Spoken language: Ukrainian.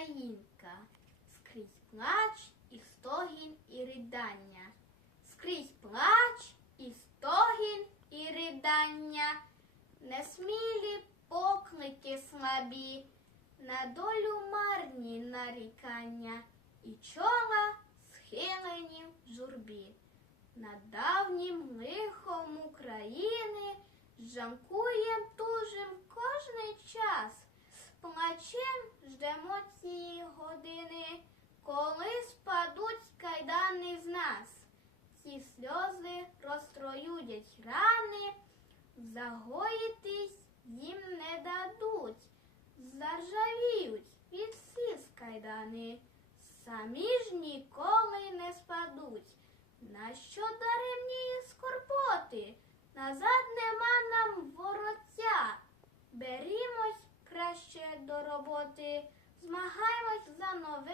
українка, скрізь плач і стогін і ридання, скрізь плач і стогін і ридання, несмілі поклики слабі, на долю марні нарікання, і чола схилені в журбі. Над давнім лихом України Жанкуєм тужим кожний час, з плачем ждемо цієї години, коли спадуть кайдани з нас. Ці сльози розтроюдять рани, загоїтись їм не дадуть, заржавіють від сліз кайдани, самі ж ніколи не спадуть. Нащо даремні скорботи? Назад нема нам вороття. Берімось краще до роботи, Змагаємось за нове.